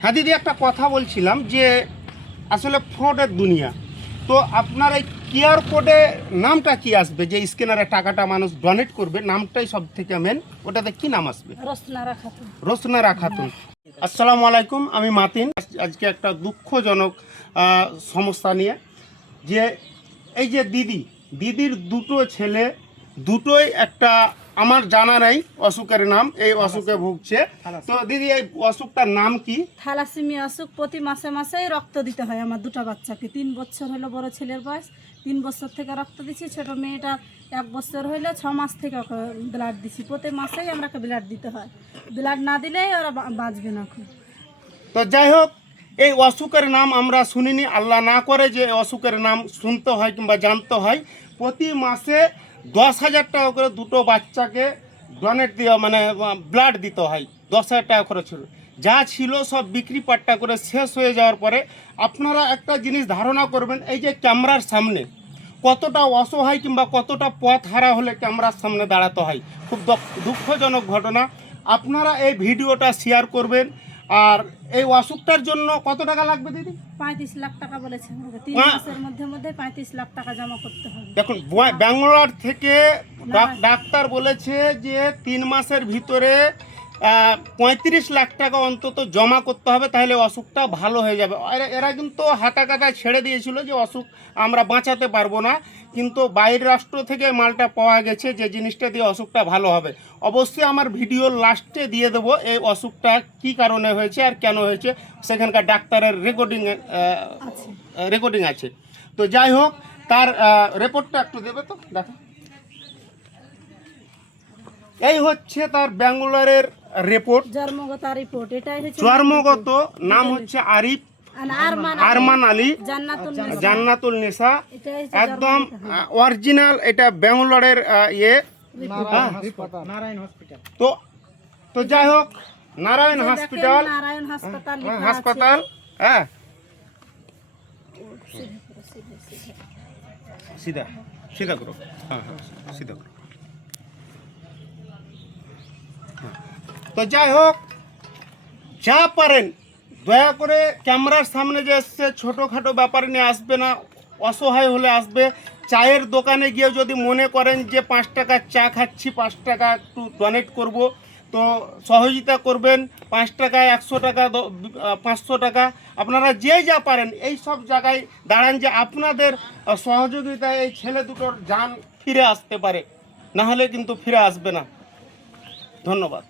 হ্যাঁ দিদি, একটা কথা বলছিলাম যে আসলে ফ্রডের দুনিয়া। তো আপনার এই কিউআর কোডে নামটা কি আসবে? যে স্ক্যানারে টাকাটা মানুষ ডোনেট করবে, নামটাই সব থেকে মেন। ওটাতে কি নাম আসবে? রোশনারা খাতুন। আসসালামু আলাইকুম, আমি মাতিন। আজকে একটা দুঃখজনক সমস্যা নিয়ে, যে এই যে দিদির দুটো ছেলে, দুটোই একটা আমার জানা নাই অসুখের নাম, এই অসুখে ভুগছে। তো দিদি, এই অসুখটার নাম কি? থ্যালাসেমিয়া অসুখ। প্রতি মাসে মাসেই রক্ত দিতে হয় আমার দুটো বাচ্চাকে। 3 বছর হলো বড় ছেলের বয়স, 3 বছর থেকে রক্ত দিচ্ছি। ছোট মেয়েটা 1 বছর হইলে 6 মাস থেকে ব্লাড দিছি। প্রতি মাসেই আমাকে ব্লাড দিতে হয়। ব্লাড না দিলেই ওরা বাঁচবে না খুব। তো যাই হোক, এই অসুখের নাম আমরা শুনিনি, আল্লাহ না করে যে অসুখের নাম শুনতে হয় কিংবা জানতে হয়। প্রতি মাসে 10,000 টাকা করে দুটো বাচ্চাকে ডোনেট দেওয়া, মানে ব্লাড দিতে হয়। 10,000 টাকা করে ছিল, যা ছিল সব বিক্রি পাট্টা করে শেষ হয়ে যাওয়ার পরে আপনারা একটা জিনিস ধারণা করবেন, এই যে ক্যামেরার সামনে কতটা অসহায় কিংবা কতটা পথ হারা হলে ক্যামেরার সামনে দাঁড়াতে হয়। খুব দুঃখজনক ঘটনা। আপনারা এই ভিডিওটা শেয়ার করবেন। আর এই অসুখটার জন্য কত টাকা লাগবে দিদি? 35 লাখ টাকা বলেছে। 3 মাসের মধ্যে 35 লাখ টাকা জমা করতে হবে। দেখুন, ব্যাঙ্গালোর থেকে ডাক্তার বলেছে যে 3 মাসের ভিতরে 35 লাখ টাকা অন্তত জমা করতে হবে, তাহলে অসুখটা ভালো হয়ে যাবে। এরা কিন্তু হাতা কাটায় ছেড়ে দিয়েছিল যে অসুখ আমরা বাঁচাতে পারবো না, কিন্তু বাইরের রাষ্ট্র থেকে মালটা পাওয়া গেছে যে জিনিসটা দিয়ে অসুখটা ভালো হবে। অবশ্যই আমার ভিডিওর লাস্টে দিয়ে দেবো এই অসুখটা কী কারণে হয়েছে আর কেন হয়েছে, সেখানকার ডাক্তারের রেকর্ডিং আছে। তো যাই হোক, তার রিপোর্টটা একটু দেবে তো, দেখো। এই হচ্ছে তার ব্যাঙ্গালোরের রিপোর্ট, জন্মগত রিপোর্ট। এটাই হচ্ছে জন্মগত নাম হচ্ছে আরিফ আরমান আলী জান্নাতুল নিসা, একদম অরিজিনাল। এটা ব্যাঙ্গালোরের তো যাই হোক, নারায়ণ হাসপাতাল। হ্যাঁ, সিধা করো। হ্যাঁ, সিধা করো। তো যাই হোক, যা পারেন দয়া করে ক্যামেরার সামনে যে এসছে ছোটোখাটো ব্যাপার নিয়ে আসবে না। অসহায় হলে আসবে। চায়ের দোকানে গিয়ে যদি মনে করেন যে 5 টাকার চা খাচ্ছি, 5 টাকা একটু ডোনেট করব, তো সহযোগিতা করবেন। 5 টাকা, 100 টাকা, 500 টাকা, আপনারা যে যা পারেন এই সব জায়গায় দাঁড়ান, যে আপনাদের সহযোগিতায় এই ছেলে দুটোর জান ফিরে আসতে পারে, না হলে কিন্তু ফিরে আসবে না। ধন্যবাদ।